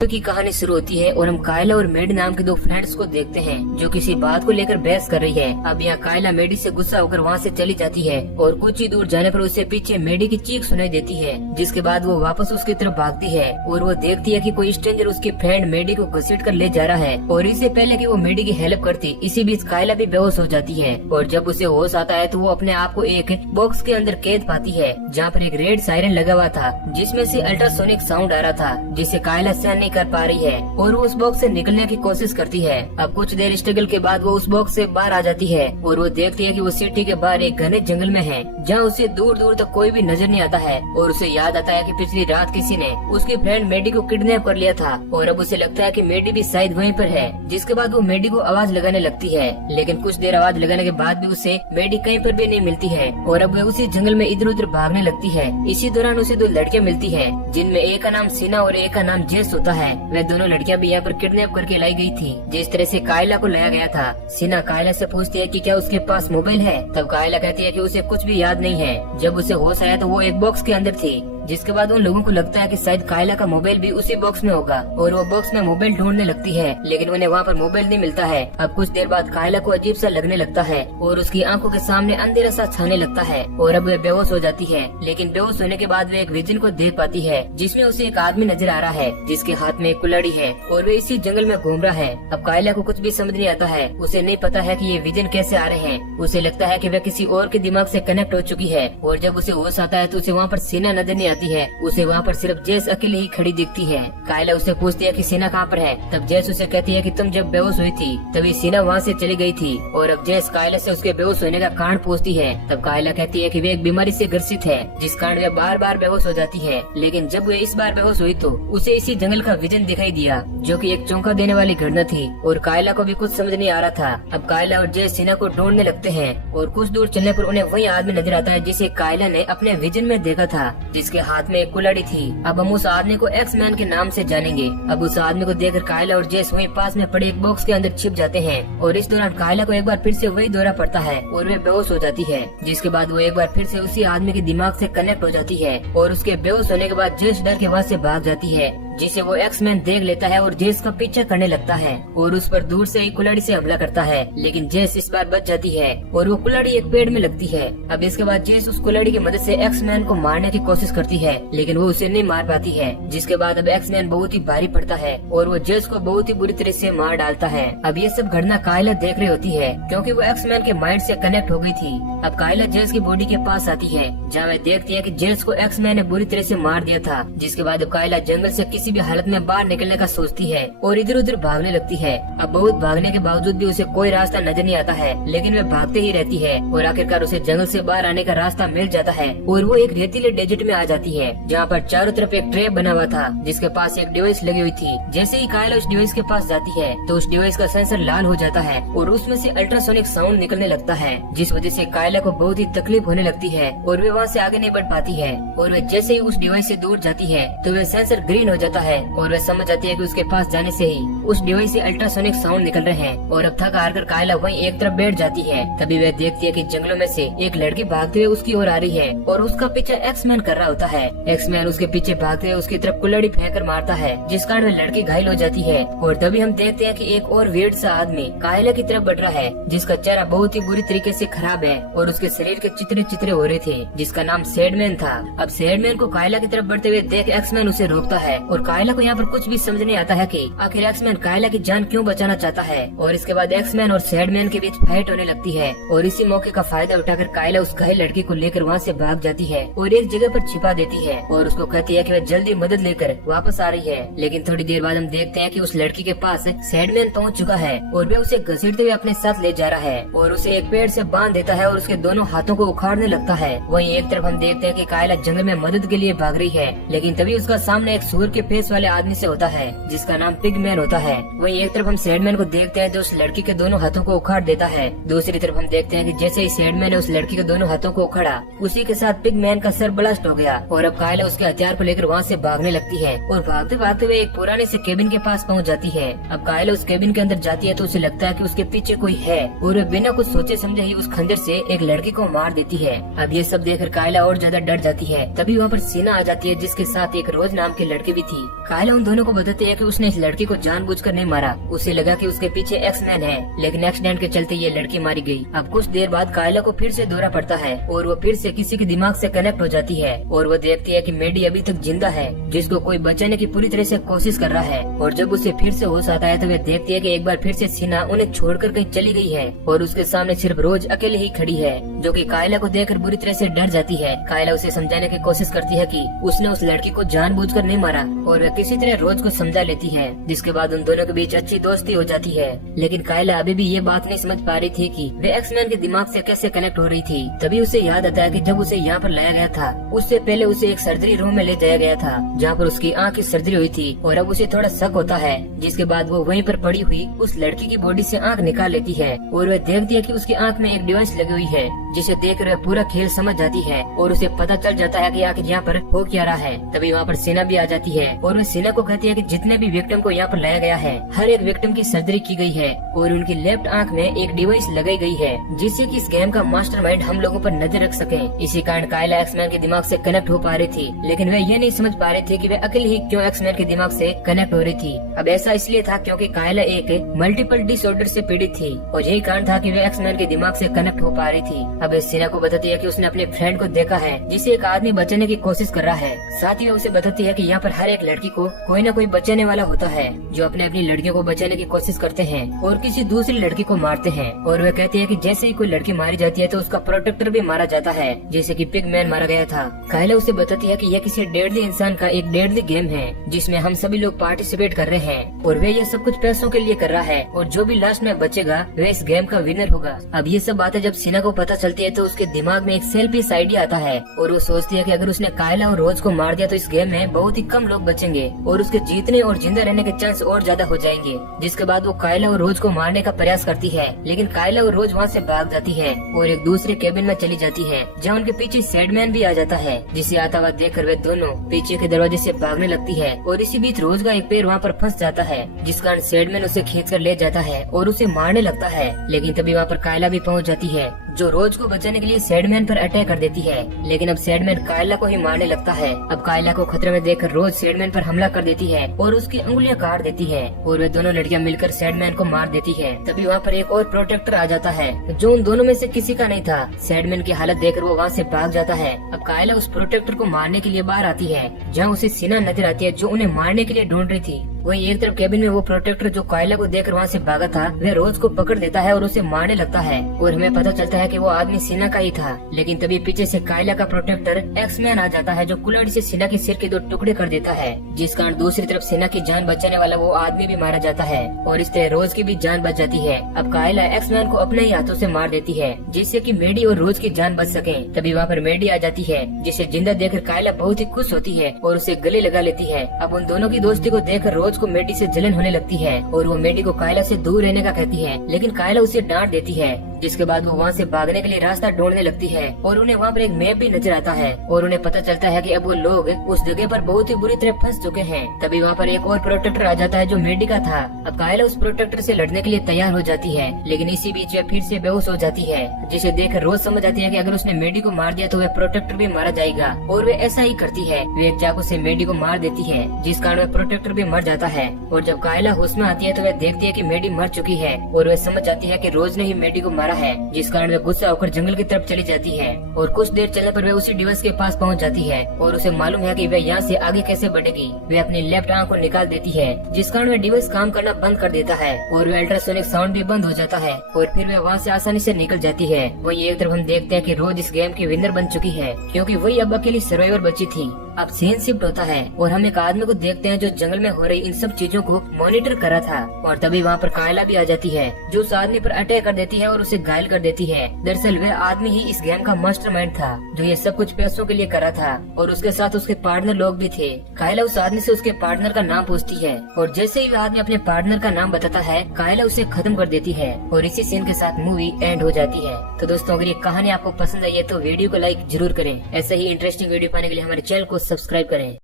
की कहानी शुरू होती है और हम कायला और मेडी नाम के दो फ्रेंड्स को देखते हैं जो किसी बात को लेकर बहस कर रही है। अब यहाँ कायला मेडी से गुस्सा होकर वहाँ से चली जाती है और कुछ ही दूर जाने पर उसे पीछे मेडी की चीख सुनाई देती है, जिसके बाद वो वापस उसकी तरफ भागती है और वो देखती है कि कोई स्ट्रेंजर उसकी फ्रेंड मेडी को घसीट कर ले जा रहा है और इससे पहले कि वो मेडी की हेल्प करती इसी बीच कायला भी बेहोश हो जाती है और जब उसे होश आता है तो वो अपने आप को एक बॉक्स के अंदर कैद पाती है जहाँ पर एक रेड सायरन लगा हुआ था जिसमें से अल्ट्रासोनिक साउंड आ रहा था जिसे कायला सहन नहीं कर पा रही है और वो उस बॉक्स से निकलने की कोशिश करती है। अब कुछ देर स्ट्रगल के बाद वो उस बॉक्स से बाहर आ जाती है और वो देखती है कि वो सिटी के बाहर एक घने जंगल में है जहाँ उसे दूर दूर तक कोई भी नजर नहीं आता है और उसे याद आता है कि पिछली रात किसी ने उसकी फ्रेंड मेडी को किडनैप कर लिया था और अब उसे लगता है कि मेडी भी शायद वहीं पर है, जिसके बाद वो मेडी को आवाज लगाने लगती है। लेकिन कुछ देर आवाज लगाने के बाद भी उसे मेडी कहीं पर भी नहीं मिलती है और अब वो उसी जंगल में इधर उधर भागने लगती है। इसी दौरान उसे दो लड़कियां मिलती है जिनमें एक का नाम सीना और एक का नाम जेस होता है। वह दोनों लड़कियां भी यहाँ पर किडनैप करके लाई गई थी जिस तरह से कायला को लाया गया था। सीना कायला से पूछती है कि क्या उसके पास मोबाइल है, तब कायला कहती है कि उसे कुछ भी याद नहीं है। जब उसे होश आया तो वो एक बॉक्स के अंदर थी, जिसके बाद उन लोगों को लगता है कि शायद कायला का मोबाइल भी उसी बॉक्स में होगा और वो बॉक्स में मोबाइल ढूंढने लगती है लेकिन उन्हें वहाँ पर मोबाइल नहीं मिलता है। अब कुछ देर बाद कायला को अजीब सा लगने लगता है और उसकी आंखों के सामने अंधेरा सा छाने लगता है और अब वह बेहोश हो जाती है। लेकिन बेहोश होने के बाद वे एक विजन को देख पाती है जिसमें उसे एक आदमी नजर आ रहा है जिसके हाथ में एक कुल्हाड़ी है और वे इसी जंगल में घूम रहा है। अब कायला को कुछ भी समझ नहीं आता है, उसे नहीं पता है कि ये विजन कैसे आ रहे हैं। उसे लगता है कि वह किसी और के दिमाग से कनेक्ट हो चुकी है और जब उसे होश आता है तो उसे वहाँ पर सीना नजर नहीं आती है, उसे वहाँ पर सिर्फ जेस अकेले ही खड़ी दिखती है। कायला उसे पूछती है कि सीना कहाँ पर है, तब जेस उसे कहती है कि तुम जब बेहोश हुई थी तभी सीना वहाँ से चली गई थी और अब जेस कायला से उसके बेहोश होने का कारण पूछती है। तब कायला कहती है कि वे एक बीमारी से ग्रसित है जिस कारण वह बार बार बेहोश हो जाती है। लेकिन जब वे इस बार बेहोश हुई तो उसे इसी जंगल का विजन दिखाई दिया जो कि एक चौंका देने वाली घटना थी और कायला को भी कुछ समझ नहीं आ रहा था। अब कायला और जेस सीना को ढूंढने लगते हैं और कुछ दूर चलने पर उन्हें वही आदमी नजर आता है जिसे कायला ने अपने विजन में देखा था, जिसके हाथ में एक कुल्हाड़ी थी। अब हम उस आदमी को एक्स मैन के नाम से जानेंगे। अब उस आदमी को देखकर कायला और जेस वहीं पास में पड़े एक बॉक्स के अंदर छिप जाते हैं और इस दौरान कायला को एक बार फिर से वही दौरा पड़ता है और वे बेहोश हो जाती है, जिसके बाद वो एक बार फिर से उसी आदमी के दिमाग से कनेक्ट हो जाती है और उसके बेहोश होने के बाद जेस डर के वहाँ से भाग जाती है, जिसे वो एक्स मैन देख लेता है और जेस का पीछा करने लगता है और उस पर दूर से ही कुल्हाड़ी से हमला करता है। लेकिन जेस इस बार बच जाती है और वो कुल्हाड़ी एक पेड़ में लगती है। अब इसके बाद जेस उस कुल्हाड़ी की मदद से एक्स मैन को मारने की कोशिश करती है लेकिन वो उसे नहीं मार पाती है, जिसके बाद अब एक्स मैन बहुत ही भारी पड़ता है और वो जेस को बहुत ही बुरी तरह से मार डालता है। अब ये सब घटना कायला देख रही होती है क्योंकि वो एक्स मैन के माइंड से कनेक्ट हो गई थी। अब कायला जेस की बॉडी के पास आती है जहाँ वह देखती है कि जेस को एक्स मैन ने बुरी तरह से मार दिया था, जिसके बाद कायला जंगल से किसी भी हालत में बाहर निकलने का सोचती है और इधर उधर भागने लगती है। अब बहुत भागने के बावजूद भी उसे कोई रास्ता नजर नहीं आता है लेकिन वह भागते ही रहती है और आखिरकार उसे जंगल से बाहर आने का रास्ता मिल जाता है और वो एक रेतीले डेजर्ट में आ जाती है जहाँ पर चारों तरफ एक ट्रैप बना हुआ था जिसके पास एक डिवाइस लगी हुई थी। जैसे ही कायला उस डिवाइस के पास जाती है तो उस डिवाइस का सेंसर लाल हो जाता है और उसमें से अल्ट्रासोनिक साउंड निकलने लगता है, जिस वजह से कायला को बहुत ही तकलीफ होने लगती है और वे वहाँ से आगे नहीं बढ़ पाती है और वे जैसे ही उस डिवाइस से दूर जाती है तो वह सेंसर ग्रीन हो जाता है और वह समझ जाती है कि उसके पास जाने से ही उस डिवाइस से अल्ट्रासोनिक साउंड निकल रहे हैं और अब थक हार कर कायला वहीं एक तरफ बैठ जाती है। तभी वह देखती है कि जंगलों में से एक लड़की भागते हुए उसकी ओर आ रही है और उसका पीछा एक्स मैन कर रहा होता है। एक्स मैन उसके पीछे भागते हुए उसकी तरफ कुल्हाड़ी फेंक कर मारता है जिस कारण वह लड़की घायल हो जाती है और तभी हम देखते हैं कि एक और वियर्ड सा आदमी कायला की तरफ बढ़ रहा है जिसका चेहरा बहुत ही बुरी तरीके से खराब है और उसके शरीर के चित्रे चित्रे हो रहे थे, जिसका नाम सैडमैन था। अब सैडमैन को कायला की तरफ बढ़ते हुए देख एक्स मैन उसे रोकता है और कायला को यहाँ पर कुछ भी समझ नहीं आता है कि आखिर एक्स मैन कायला की जान क्यों बचाना चाहता है और इसके बाद एक्स मैन और सैडमैन के बीच फाइट होने लगती है और इसी मौके का फायदा उठाकर कायला उस घायल लड़की को लेकर वहाँ से भाग जाती है और एक जगह पर छिपा देती है और उसको कहती है कि वह जल्दी मदद लेकर वापस आ रही है। लेकिन थोड़ी देर बाद हम देखते हैं कि उस लड़की के पास सैडमैन पहुँच चुका है और वह उसे घसीटते हुए अपने साथ ले जा रहा है और उसे एक पेड़ से बांध देता है और उसके दोनों हाथों को उखाड़ने लगता है। वहीं एक तरफ हम देखते हैं कि कायला जंगल में मदद के लिए भाग रही है लेकिन तभी उसका सामने एक सूअर के फेस वाले आदमी से होता है जिसका नाम पिगमैन होता है। वहीं एक तरफ हम सैडमैन को देखते हैं जो उस लड़की के दोनों हाथों को उखाड़ देता है। दूसरी तरफ हम देखते हैं कि जैसे ही सैडमैन ने उस लड़की के दोनों हाथों को उखाड़ा उसी के साथ पिगमैन का सर ब्लास्ट हो गया और अब कायला उसके हथियार को लेकर वहाँ से भागने लगती है और भागते भागते हुए एक पुराने से केबिन के पास पहुँच जाती है। अब कायला उस केबिन के अंदर जाती है तो उसे लगता है कि उसके पीछे कोई है और वह बिना कुछ सोचे समझे ही उस खंजर से एक लड़की को मार देती है। अब ये सब देखकर कायला और ज्यादा डर जाती है। तभी वहाँ पर सीना आ जाती है जिसके साथ एक रोज नाम की लड़की भी थी थी। कायला उन दोनों को बताती है कि उसने इस लड़की को जानबूझकर नहीं मारा, उसे लगा कि उसके पीछे एक्समैन है, लेकिन एक्सीडेंट के चलते ये लड़की मारी गई। अब कुछ देर बाद कायला को फिर से दौरा पड़ता है और वो फिर से किसी के दिमाग से कनेक्ट हो जाती है और वो देखती है कि मेडी अभी तक जिंदा है, जिसको कोई बचाने की पूरी तरह से कोशिश कर रहा है। और जब उसे फिर से होश आता है तो वे देखती है कि एक बार फिर से सीना उन्हें छोड़कर कहीं चली गई है और उसके सामने सिर्फ रोज अकेले ही खड़ी है, जो कि कायला को देखकर बुरी तरह से डर जाती है। कायला उसे समझाने की कोशिश करती है कि उसने उस लड़की को जानबूझकर नहीं मारा और वह किसी तरह रोज को समझा लेती है, जिसके बाद उन दोनों के बीच अच्छी दोस्ती हो जाती है। लेकिन कायला अभी भी ये बात नहीं समझ पा रही थी कि वे एक्समैन के दिमाग से कैसे कनेक्ट हो रही थी। तभी उसे याद आता है कि जब उसे यहाँ पर लाया गया था उससे पहले उसे एक सर्जरी रूम में ले जाया गया था, जहाँ पर उसकी आँख की सर्जरी हुई थी और अब उसे थोड़ा शक होता है, जिसके बाद वो वहीं पर पड़ी हुई उस लड़की की बॉडी से आँख निकाल लेती है और वह देखती है कि उसकी आँख में एक डिवाइस लगी हुई है, जिसे देखकर वह पूरा खेल समझ जाती है और उसे पता चल जाता है कि आखिर यहाँ पर हो क्या रहा है। तभी वहाँ पर सेना भी आ जाती है और वह सेना को कहती है कि जितने भी विक्टिम को यहाँ पर लाया गया है हर एक विक्टिम की सर्जरी की गई है और उनकी लेफ्ट आंख में एक डिवाइस लगाई गई है, जिससे कि इस गेम का मास्टरमाइंड हम लोगों पर नजर रख सके। इसी कारण कायला एक्समैन के दिमाग से कनेक्ट हो पा रही थी, लेकिन वह ये नहीं समझ पा रहे थे कि वह अकेले ही क्यों एक्समैन के दिमाग से कनेक्ट हो रही थी। अब ऐसा इसलिए था क्योंकि कायला एक मल्टीपल डिसऑर्डर से पीड़ित थी और यही कारण था कि वह एक्समैन के दिमाग से कनेक्ट हो पा रही थी। अब इस सेना को बताती है कि उसने अपने फ्रेंड को देखा है जिसे एक आदमी बचाने की कोशिश कर रहा है। साथ ही वह उसे बताती है कि यहाँ पर हर एक लड़की को कोई न कोई बचाने वाला होता है जो अपने अपनी लड़कियों को बचाने की कोशिश करते हैं और किसी दूसरी लड़की को मारते हैं। और वह कहती है कि जैसे ही कोई लड़की मारी जाती है तो उसका प्रोटेक्टर भी मारा जाता है, जैसे कि पिगमैन मारा गया था। कायला उसे बताती है कि यह किसी डेडली इंसान का एक डेडली गेम है जिसमें हम सभी लोग पार्टिसिपेट कर रहे हैं और वह यह सब कुछ पैसों के लिए कर रहा है और जो भी लास्ट में बचेगा वह इस गेम का विनर होगा। अब ये सब बातें जब सीना को पता चलती है तो उसके दिमाग में एक सेल्फिश आइडिया आता है और वो सोचती है कि अगर उसने कायला और रोज को मार दिया तो इस गेम में बहुत ही कम लोग बचेंगे और उसके जीतने और जिंदा रहने के चांस और ज्यादा हो जाएंगे। जिसके बाद वो कायला और रोज को मारने का प्रयास करती है, लेकिन कायला और रोज वहाँ से भाग जाती है और एक दूसरे केबिन में चली जाती है, जहाँ उनके पीछे सैडमैन भी आ जाता है, जिसे आता हुआ देखकर वे दोनों पीछे के दरवाजे से भागने लगती है। और इसी बीच रोज का एक पैर वहाँ पर फंस जाता है, जिस कारण सैडमैन उसे खींच कर ले जाता है और उसे मारने लगता है। लेकिन तभी वहाँ पर कायला भी पहुँच जाती है, जो रोज को बचाने के लिए सैडमैन पर अटैक कर देती है। लेकिन अब सैडमैन कायला को ही मारने लगता है। अब कायला को खतरे में देखकर रोज सैडमैन पर हमला कर देती है और उसकी उंगलियां काट देती है और वे दोनों लड़कियां मिलकर सैडमैन को मार देती है। तभी वहाँ पर एक और प्रोटेक्टर आ जाता है जो उन दोनों में से किसी का नहीं था। सैडमैन की हालत देखकर वो वहाँ से भाग जाता है। अब कायला उस प्रोटेक्टर को मारने के लिए बाहर आती है, जहाँ उसे सीना नजर आती है जो उन्हें मारने के लिए ढूंढ रही थी। वहीं एक तरफ केबिन में वो प्रोटेक्टर जो कायला को देखकर वहाँ से भागा था वह रोज को पकड़ लेता है और उसे मारने लगता है और हमें पता चलता है कि वो आदमी सीना का ही था। लेकिन तभी पीछे से कायला का प्रोटेक्टर एक्समैन आ जाता है जो कुल्हाड़ी से सीना के सिर के 2 टुकड़े कर देता है, जिस कारण दूसरी तरफ सीना की जान बचाने वाला वो आदमी भी मारा जाता है और इस तरह रोज की भी जान बच जाती है। अब कायला एक्समैन को अपने ही हाथों से मार देती है जिससे कि मेडी और रोज की जान बच सके। तभी वहाँ पर मेडी आ जाती है जिसे जिंदा देखकर कायला बहुत ही खुश होती है और उसे गले लगा लेती है। अब उन दोनों की दोस्ती को देखकर रोज को मेडी से जलन होने लगती है और वो मेडी को कायला से दूर रहने का कहती है, लेकिन कायला उसे डांट देती है। जिसके बाद वो वहाँ से भागने के लिए रास्ता ढूंढने लगती है और उन्हें वहाँ पर एक मैप भी नजर आता है और उन्हें पता चलता है कि अब वो लोग उस जगह पर बहुत ही बुरी तरह फंस चुके हैं। तभी वहाँ पर एक और प्रोटेक्टर आ जाता है जो मेडी का था। अब कायला उस प्रोटेक्टर से लड़ने के लिए तैयार हो जाती है, लेकिन इसी बीच वह फिर से बेहोश हो जाती है, जिसे देखकर रोज समझ आती है कि अगर उसने मेडी को मार दिया तो वह प्रोटेक्टर भी मारा जाएगा और वे ऐसा ही करती है। वे एक चाकू से मेडी को मार देती है, जिस कारण वह प्रोटेक्टर भी मर जाता है। और जब कायला होश में आती है तो वह देखती है कि मेडी मर चुकी है और वह समझ जाती है कि रोज ने ही मेडी को मारा है, जिस कारण वह गुस्सा होकर जंगल की तरफ चली जाती है। और कुछ देर चलने पर वह उसी डिवाइस के पास पहुंच जाती है और उसे मालूम है कि वह यहाँ से आगे कैसे बढ़ेगी। वह अपनी लेफ्ट आंख को निकाल देती है, जिस कारण वह डिवाइस काम करना बंद कर देता है और वह अल्ट्रासोनिक साउंड भी बंद हो जाता है और फिर वह वहाँ से आसानी से निकल जाती है। वही एक तरफ हम देखते हैं कि रोज इस गेम की विनर बन चुकी है, क्योंकि वही अब अकेली सर्वाइवर बची थी। अब सीन शिफ्ट होता है और हम एक आदमी को देखते हैं जो जंगल में हो रही इन सब चीजों को मॉनिटर कर रहा था। और तभी वहाँ पर कायला भी आ जाती है जो उस आदमी पर अटैक कर देती है और उसे घायल कर देती है। दरअसल वह आदमी ही इस गेम का मास्टरमाइंड था जो ये सब कुछ पैसों के लिए कर रहा था और उसके साथ उसके पार्टनर लोग भी थे। कायला उस आदमी से उसके पार्टनर का नाम पूछती है और जैसे ही वह आदमी अपने पार्टनर का नाम बताता है कायला उसे खत्म कर देती है और इसी सीन के साथ मूवी एंड हो जाती है। तो दोस्तों, अगर ये कहानी आपको पसंद आई है तो वीडियो को लाइक जरूर करें। ऐसे ही इंटरेस्टिंग वीडियो पाने के लिए हमारे चैनल को सब्सक्राइब करें।